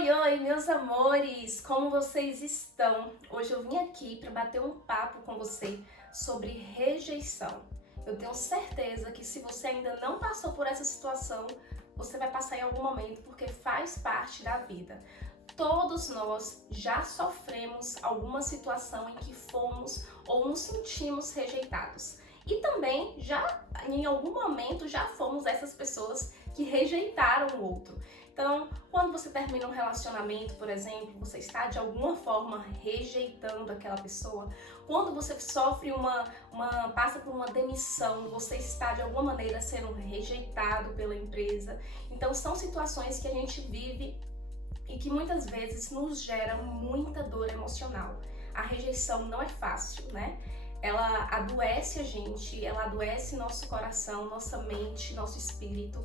Oi, oi, meus amores! Como vocês estão? Hoje eu vim aqui para bater um papo com você sobre rejeição. Eu tenho certeza que se você ainda não passou por essa situação, você vai passar em algum momento porque faz parte da vida. Todos nós já sofremos alguma situação em que fomos ou nos sentimos rejeitados. E também já em algum momento já fomos essas pessoas que rejeitaram o outro. Então, quando você termina um relacionamento, por exemplo, você está de alguma forma rejeitando aquela pessoa. Quando você sofre passa por uma demissão, você está de alguma maneira sendo rejeitado pela empresa. Então, são situações que a gente vive e que muitas vezes nos gera muita dor emocional. A rejeição não é fácil, né? Ela adoece a gente, ela adoece nosso coração, nossa mente, nosso espírito,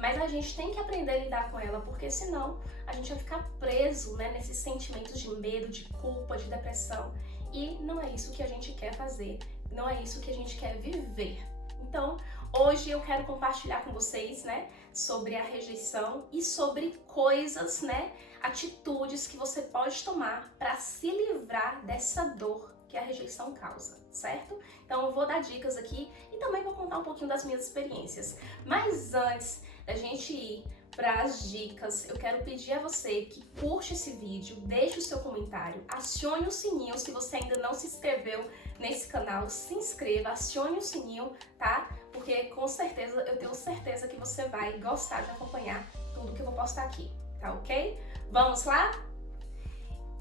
mas a gente tem que aprender a lidar com ela, porque senão a gente vai ficar preso, né, nesses sentimentos de medo, de culpa, de depressão, e não é isso que a gente quer fazer, não é isso que a gente quer viver. Então, hoje eu quero compartilhar com vocês, né, sobre a rejeição e sobre coisas, né, atitudes que você pode tomar para se livrar dessa dor que a rejeição causa, certo? Então eu vou dar dicas aqui e também vou contar um pouquinho das minhas experiências. Mas antes da gente ir para as dicas, eu quero pedir a você que curte esse vídeo, deixe o seu comentário, acione o sininho se você ainda não se inscreveu nesse canal, se inscreva, acione o sininho, tá? Porque com certeza, eu tenho certeza que você vai gostar de acompanhar tudo que eu vou postar aqui, tá ok? Vamos lá?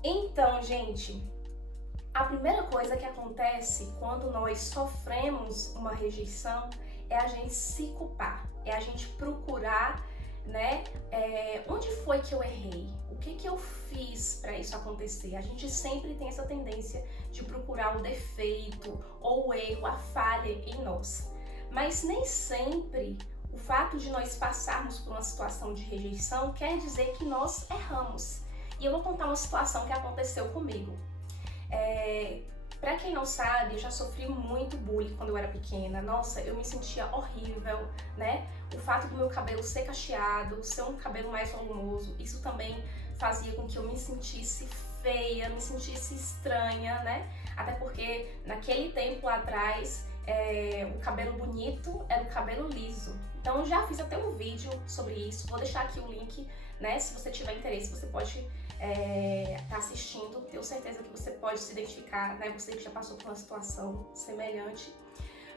Então, gente, a primeira coisa que acontece quando nós sofremos uma rejeição é a gente se culpar, é a gente procurar, né, onde foi que eu errei, o que que eu fiz para isso acontecer. A gente sempre tem essa tendência de procurar o defeito ou o erro, a falha em nós. Mas nem sempre o fato de nós passarmos por uma situação de rejeição quer dizer que nós erramos. E eu vou contar uma situação que aconteceu comigo. Pra quem não sabe, eu já sofri muito bullying quando eu era pequena. Nossa, eu me sentia horrível, né? O fato do meu cabelo ser cacheado, ser um cabelo mais volumoso, isso também fazia com que eu me sentisse feia, me sentisse estranha, né? Até porque naquele tempo lá atrás, o cabelo bonito era o cabelo liso. Então eu já fiz até um vídeo sobre isso, vou deixar aqui o link, né? Se você tiver interesse, você pode tá assistindo, tenho certeza que você pode se identificar, né? Você que já passou por uma situação semelhante.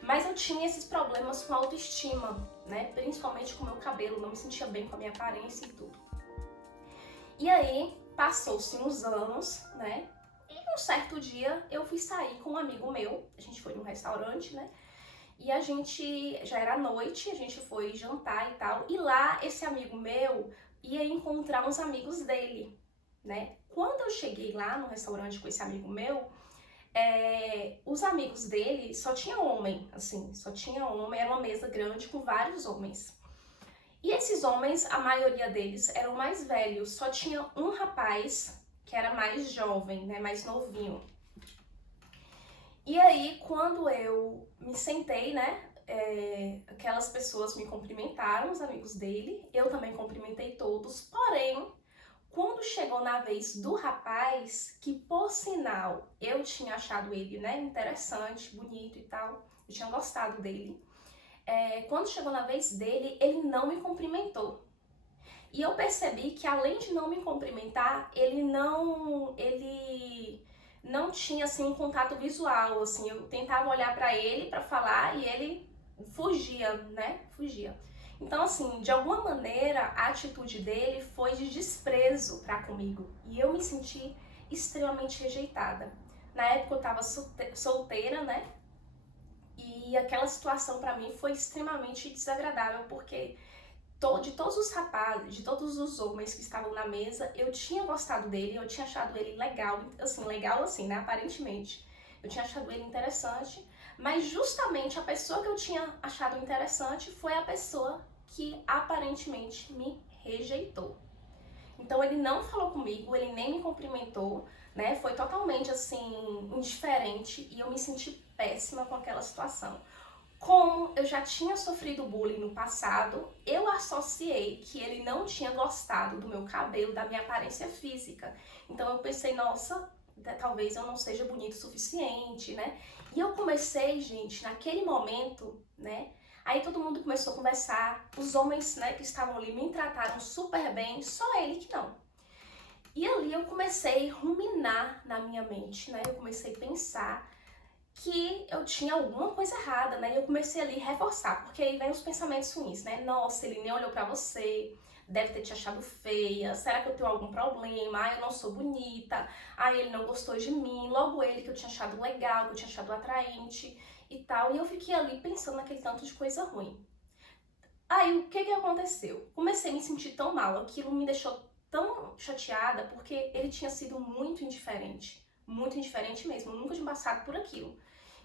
Mas eu tinha esses problemas com a autoestima, né? Principalmente com o meu cabelo, não me sentia bem com a minha aparência e tudo. E aí, passou-se uns anos, né? E um certo dia eu fui sair com um amigo meu, a gente foi num restaurante, né? E a gente, já era noite, a gente foi jantar e tal, e lá esse amigo meu ia encontrar uns amigos dele, né? Quando eu cheguei lá no restaurante com esse amigo meu, os amigos dele só tinha homem, assim, só tinha homem, era uma mesa grande com vários homens. E esses homens, a maioria deles eram mais velhos, só tinha um rapaz que era mais jovem, né, mais novinho. E aí, quando eu me sentei, né, aquelas pessoas me cumprimentaram, os amigos dele, eu também cumprimentei todos, porém, quando chegou na vez do rapaz, que por sinal eu tinha achado ele, né, interessante, bonito e tal, eu tinha gostado dele, quando chegou na vez dele, ele não me cumprimentou. E eu percebi que além de não me cumprimentar, ele não tinha assim um contato visual, assim, eu tentava olhar para ele para falar e ele fugia, né? Fugia. Então, assim, de alguma maneira, a atitude dele foi de desprezo para comigo. E eu me senti extremamente rejeitada. Na época eu estava solteira, né? E aquela situação para mim foi extremamente desagradável, porque de todos os rapazes, de todos os homens que estavam na mesa, eu tinha gostado dele, eu tinha achado ele legal assim, né? Aparentemente. Eu tinha achado ele interessante, mas justamente a pessoa que eu tinha achado interessante foi a pessoa que aparentemente me rejeitou. Então ele não falou comigo, ele nem me cumprimentou, né? Foi totalmente assim, indiferente e eu me senti péssima com aquela situação. Como eu já tinha sofrido bullying no passado, eu associei que ele não tinha gostado do meu cabelo, da minha aparência física. Então eu pensei, nossa, talvez eu não seja bonito o suficiente, né? E eu comecei, gente, naquele momento, né? Aí todo mundo começou a conversar, os homens, né, que estavam ali me trataram super bem, só ele que não. E ali eu comecei a ruminar na minha mente, né? Eu comecei a pensar que eu tinha alguma coisa errada, né? E eu comecei ali a reforçar, porque aí vem os pensamentos ruins, né? Nossa, ele nem olhou pra você, deve ter te achado feia, será que eu tenho algum problema? Ah, eu não sou bonita, ah, ele não gostou de mim, logo ele que eu tinha achado legal, que eu tinha achado atraente e tal. E eu fiquei ali pensando naquele tanto de coisa ruim. Aí o que que aconteceu? Comecei a me sentir tão mal, aquilo me deixou tão chateada, porque ele tinha sido muito indiferente mesmo, eu nunca tinha passado por aquilo,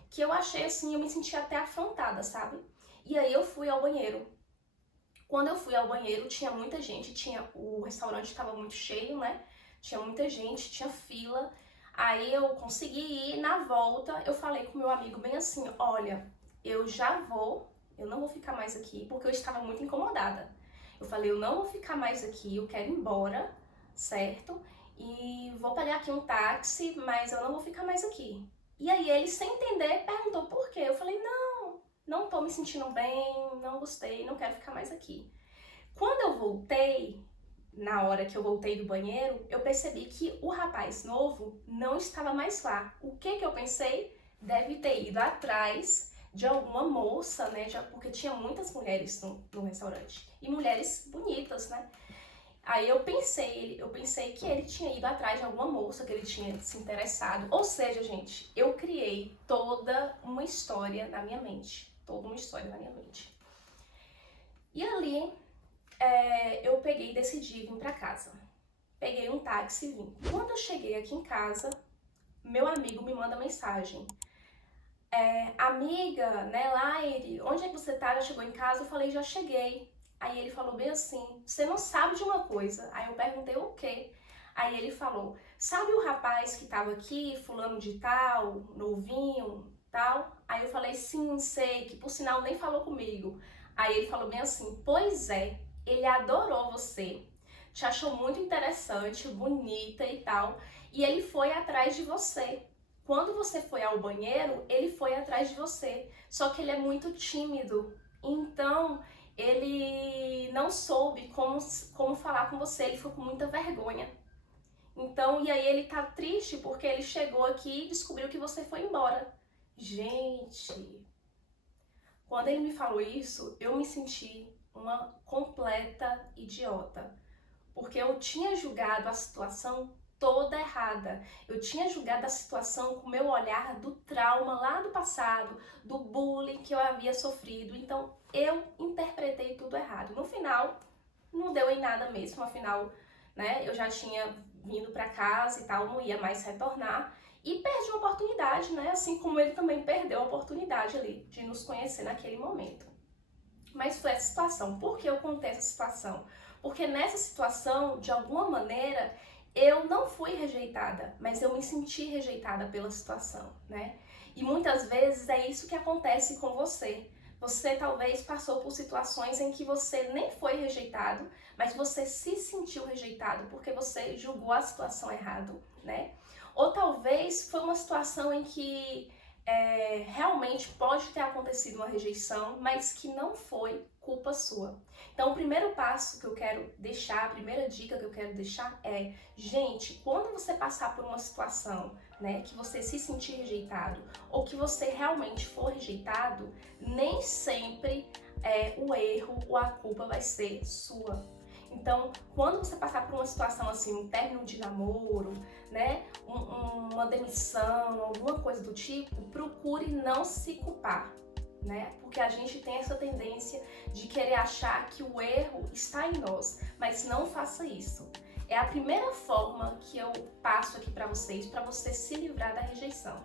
que eu achei assim, eu me senti até afrontada, sabe? E aí eu fui ao banheiro. Quando eu fui ao banheiro, tinha muita gente, o restaurante estava muito cheio, né? Tinha muita gente, tinha fila. Aí eu consegui ir, na volta eu falei com meu amigo bem assim, olha, eu não vou ficar mais aqui, porque eu estava muito incomodada. Eu falei, eu não vou ficar mais aqui, eu quero ir embora, certo? E vou pegar aqui um táxi, mas eu não vou ficar mais aqui. E aí ele, sem entender, perguntou por quê. Eu falei, não tô me sentindo bem, não gostei, não quero ficar mais aqui. Quando eu voltei, na hora que eu voltei do banheiro, eu percebi que o rapaz novo não estava mais lá. O que que eu pensei? Deve ter ido atrás de alguma moça, né? Porque tinha muitas mulheres no restaurante. E mulheres bonitas, né? Aí eu pensei que ele tinha ido atrás de alguma moça, que ele tinha se interessado. Ou seja, gente, eu criei toda uma história na minha mente. Toda uma história na minha mente. E ali, eu peguei e decidi vir pra casa. Peguei um táxi e vim. Quando eu cheguei aqui em casa, meu amigo me manda mensagem. Amiga, né, Laire, onde é que você tá? Já chegou em casa? Eu falei, já cheguei. Aí ele falou bem assim, você não sabe de uma coisa? Aí eu perguntei o quê? Aí ele falou, sabe o rapaz que tava aqui, fulano de tal, novinho, tal? Aí eu falei, sim, sei, que por sinal nem falou comigo. Aí ele falou bem assim, pois é, ele adorou você, te achou muito interessante, bonita e tal, e ele foi atrás de você. Quando você foi ao banheiro, ele foi atrás de você, só que ele é muito tímido, então ele não soube como falar com você, ele ficou com muita vergonha. Então, e aí ele tá triste porque ele chegou aqui e descobriu que você foi embora. Gente, quando ele me falou isso, eu me senti uma completa idiota, porque eu tinha julgado a situação toda errada. Eu tinha julgado a situação com o meu olhar do trauma lá do passado, do bullying que eu havia sofrido. Então, eu interpretei tudo errado. No final, não deu em nada mesmo. Afinal, né, eu já tinha vindo para casa e tal, não ia mais retornar. E perdi uma oportunidade, né? Assim como ele também perdeu a oportunidade ali de nos conhecer naquele momento. Mas foi essa situação. Por que eu contei essa situação? Porque nessa situação, de alguma maneira, eu não fui rejeitada, mas eu me senti rejeitada pela situação, né? E muitas vezes é isso que acontece com você. Você talvez passou por situações em que você nem foi rejeitado, mas você se sentiu rejeitado porque você julgou a situação errado, né? Ou talvez foi uma situação em que realmente pode ter acontecido uma rejeição, mas que não foi culpa sua. Então, o primeiro passo que eu quero deixar, a primeira dica que eu quero deixar é, gente, quando você passar por uma situação, né, que você se sentir rejeitado ou que você realmente for rejeitado, nem sempre o erro ou a culpa vai ser sua. Então, quando você passar por uma situação assim, um término de namoro, né, uma demissão, alguma coisa do tipo, procure não se culpar, né? Porque a gente tem essa tendência de querer achar que o erro está em nós, mas não faça isso. É a primeira forma que eu passo aqui para vocês, para você se livrar da rejeição,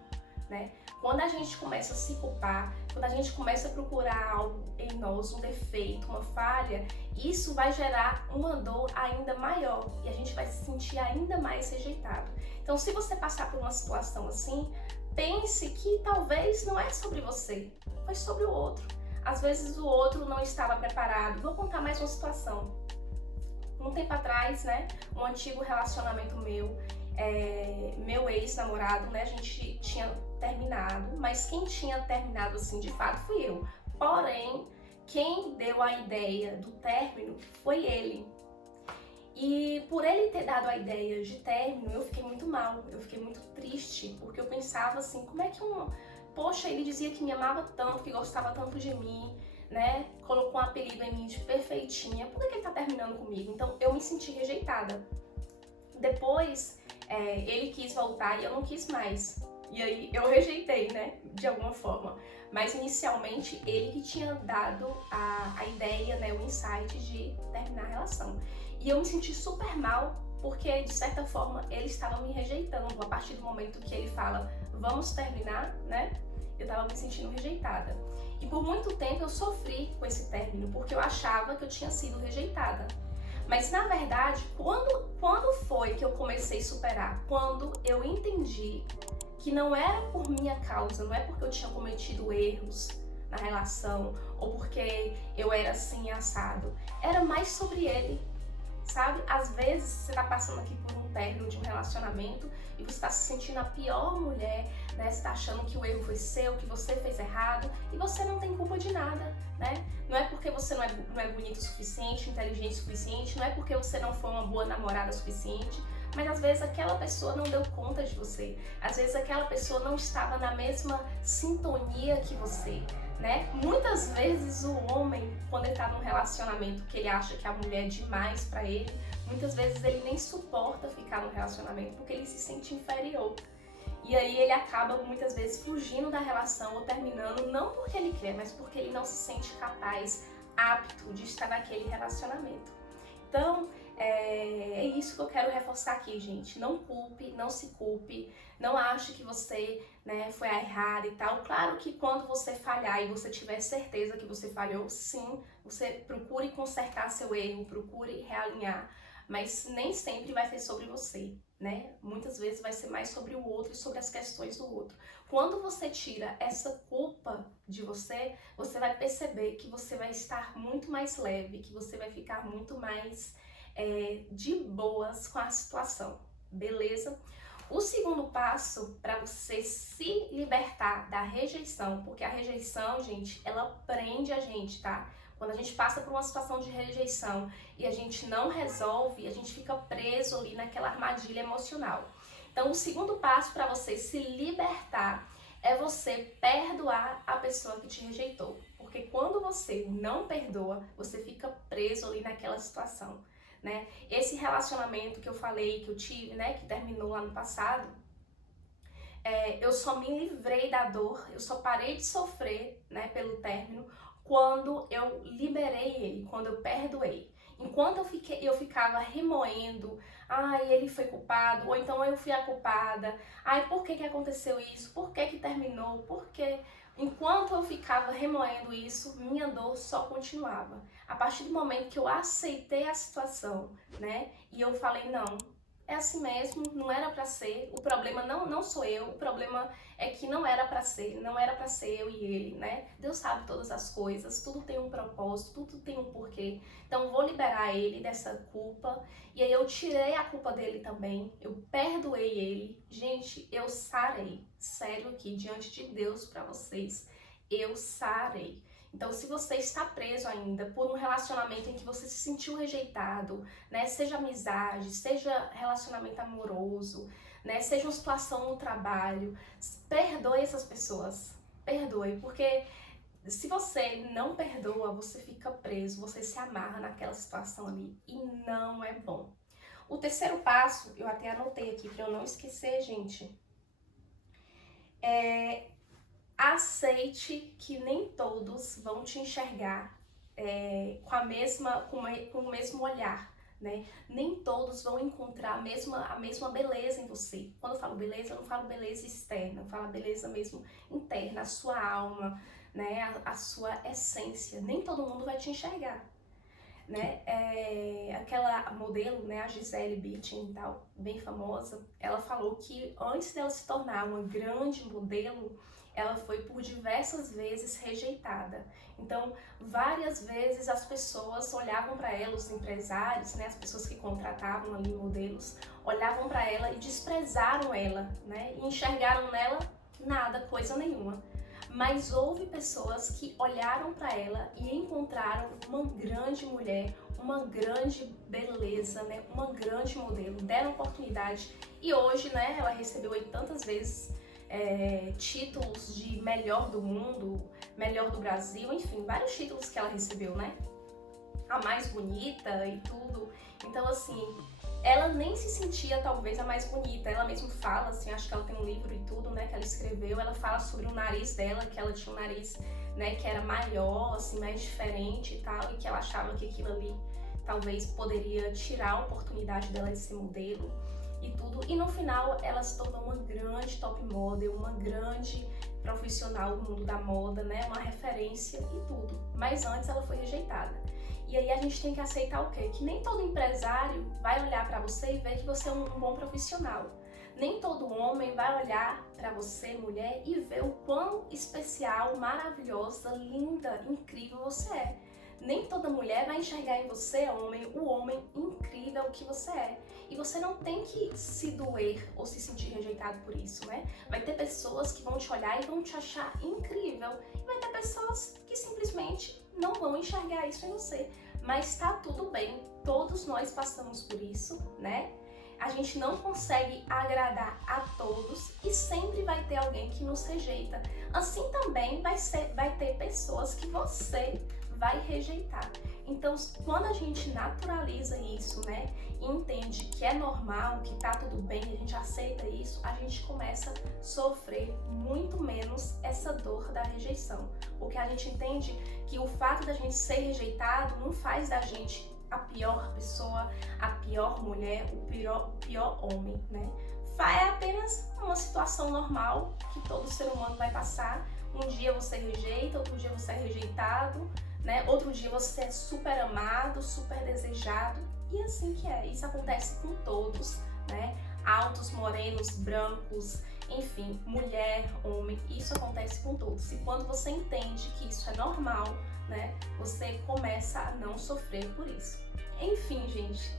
né? Quando a gente começa a se culpar, quando a gente começa a procurar algo em nós, um defeito, uma falha, isso vai gerar uma dor ainda maior e a gente vai se sentir ainda mais rejeitado. Então, se você passar por uma situação assim, pense que talvez não é sobre você, foi sobre o outro. Às vezes o outro não estava preparado. Vou contar mais uma situação. Um tempo atrás, né, um antigo relacionamento meu ex-namorado, né, a gente tinha terminado, mas quem tinha terminado assim de fato fui eu. Porém, quem deu a ideia do término foi ele. E por ele ter dado a ideia de término, eu fiquei muito mal, eu fiquei muito triste, porque eu pensava assim, como é que poxa, ele dizia que me amava tanto, que gostava tanto de mim, né? Colocou um apelido em mim de perfeitinha, por que ele tá terminando comigo? Então eu me senti rejeitada. Depois, ele quis voltar e eu não quis mais. E aí eu rejeitei, né? De alguma forma. Mas inicialmente ele que tinha dado a ideia, né? O insight de terminar a relação. E eu me senti super mal, porque de certa forma ele estava me rejeitando. A partir do momento que ele fala, vamos terminar, né? Eu estava me sentindo rejeitada. E por muito tempo eu sofri com esse término, porque eu achava que eu tinha sido rejeitada. Mas na verdade, quando foi que eu comecei a superar? Quando eu entendi que não era por minha causa, não é porque eu tinha cometido erros na relação ou porque eu era assim assado. Era mais sobre ele, sabe? Às vezes você tá passando aqui por um término de um relacionamento e você tá se sentindo a pior mulher, né? Você tá achando que o erro foi seu, que você fez errado e você não tem culpa de nada, né? Não é porque você não é bonito o suficiente, inteligente o suficiente, não é porque você não foi uma boa namorada o suficiente, mas às vezes aquela pessoa não deu conta de você, às vezes aquela pessoa não estava na mesma sintonia que você, né? Muitas vezes o homem, quando ele tá num relacionamento que ele acha que a mulher é demais pra ele, muitas vezes ele nem suporta ficar no relacionamento porque ele se sente inferior. E aí ele acaba muitas vezes fugindo da relação ou terminando, não porque ele quer, mas porque ele não se sente capaz, apto de estar naquele relacionamento. Então, é isso que eu quero reforçar aqui, gente. Não culpe, não se culpe, não ache que você, né, foi a errada e tal. Claro que quando você falhar e você tiver certeza que você falhou, sim, você procure consertar seu erro, procure realinhar, mas nem sempre vai ser sobre você, né? Muitas vezes vai ser mais sobre o outro e sobre as questões do outro. Quando você tira essa culpa de você, você vai perceber que você vai estar muito mais leve, que você vai ficar muito mais de boas com a situação, beleza? O segundo passo para você se libertar da rejeição, porque a rejeição, gente, ela prende a gente, tá? Quando a gente passa por uma situação de rejeição e a gente não resolve, a gente fica preso ali naquela armadilha emocional. Então, o segundo passo para você se libertar é você perdoar a pessoa que te rejeitou. Porque quando você não perdoa, você fica preso ali naquela situação, né? Esse relacionamento que eu falei, que eu tive, né, que terminou lá no passado, eu só me livrei da dor, eu só parei de sofrer, né, pelo término, quando eu liberei ele, quando eu perdoei. Enquanto eu ficava remoendo, ai, ele foi culpado, ou então eu fui a culpada, ai, por que aconteceu isso, por que terminou, por quê? Enquanto eu ficava remoendo isso, minha dor só continuava. A partir do momento que eu aceitei a situação, né, e eu falei, não, é assim mesmo, não era pra ser, o problema não sou eu, o problema é que não era pra ser, não era pra ser eu e ele, né? Deus sabe todas as coisas, tudo tem um propósito, tudo tem um porquê. Então vou liberar ele dessa culpa, e aí eu tirei a culpa dele também, eu perdoei ele. Gente, eu sarei, sério aqui, diante de Deus pra vocês, eu sarei. Então, se você está preso ainda por um relacionamento em que você se sentiu rejeitado, né, seja amizade, seja relacionamento amoroso, né, seja uma situação no trabalho, perdoe essas pessoas, perdoe, porque se você não perdoa, você fica preso, você se amarra naquela situação ali e não é bom. O terceiro passo, eu até anotei aqui para eu não esquecer, gente, aceite que nem todos vão te enxergar com o mesmo olhar, né? Nem todos vão encontrar a mesma beleza em você. Quando eu falo beleza, eu não falo beleza externa, eu falo beleza mesmo interna, a sua alma, né? A sua essência. Nem todo mundo vai te enxergar, né? Aquela modelo, né, a Gisele Bündchen, tal, bem famosa, ela falou que antes dela se tornar uma grande modelo, ela foi por diversas vezes rejeitada. Então, várias vezes as pessoas olhavam para ela, os empresários, né, as pessoas que contratavam ali modelos, olhavam para ela e desprezaram ela, né, e enxergaram nela nada, coisa nenhuma. Mas houve pessoas que olharam para ela e encontraram uma grande mulher, uma grande beleza, né, uma grande modelo, deram oportunidade e hoje, né, ela recebeu aí tantas vezes títulos de melhor do mundo, melhor do Brasil, enfim, vários títulos que ela recebeu, né? A mais bonita e tudo. Então, assim, ela nem se sentia talvez a mais bonita. Ela mesma fala, assim, acho que ela tem um livro e tudo, né, que ela escreveu. Ela fala sobre o nariz dela, que ela tinha um nariz, né, que era maior, assim, mais diferente e tal, e que ela achava que aquilo ali talvez poderia tirar a oportunidade dela de ser modelo e tudo. E no final ela se tornou uma grande top model, uma grande profissional do mundo da moda, né, uma referência e tudo. Mas antes ela foi rejeitada. E aí a gente tem que aceitar o quê? Que nem todo empresário vai olhar para você e ver que você é um bom profissional. Nem todo homem vai olhar para você, mulher, e ver o quão especial, maravilhosa, linda, incrível você é. Nem toda mulher vai enxergar em você, homem, o homem incrível que você é. E você não tem que se doer ou se sentir rejeitado por isso, né? Vai ter pessoas que vão te olhar e vão te achar incrível. E vai ter pessoas que simplesmente não vão enxergar isso em você. Mas tá tudo bem, todos nós passamos por isso, né? A gente não consegue agradar a todos e sempre vai ter alguém que nos rejeita. Assim também vai ter pessoas que você vai rejeitar. Então, quando a gente naturaliza isso, né, e entende que é normal, que tá tudo bem, a gente aceita isso, a gente começa a sofrer muito menos essa dor da rejeição. Porque a gente entende que o fato da gente ser rejeitado não faz da gente a pior pessoa, a pior mulher, o pior homem, né? É apenas uma situação normal que todo ser humano vai passar. Um dia você rejeita, outro dia você é rejeitado, né? Outro dia você é super amado, super desejado, e assim que é. Isso acontece com todos, né? Altos, morenos, brancos, enfim, mulher, homem, isso acontece com todos. E quando você entende que isso é normal, né, você começa a não sofrer por isso. Enfim, gente,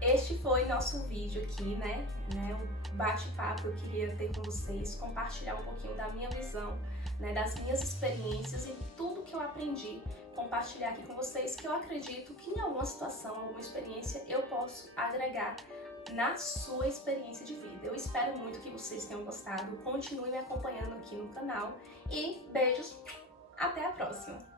este foi nosso vídeo aqui, né, o bate-papo que eu queria ter com vocês, compartilhar um pouquinho da minha visão, né, das minhas experiências e tudo que eu aprendi, compartilhar aqui com vocês, que eu acredito que em alguma situação, alguma experiência, eu posso agregar na sua experiência de vida. Eu espero muito que vocês tenham gostado, continuem me acompanhando aqui no canal e beijos, até a próxima!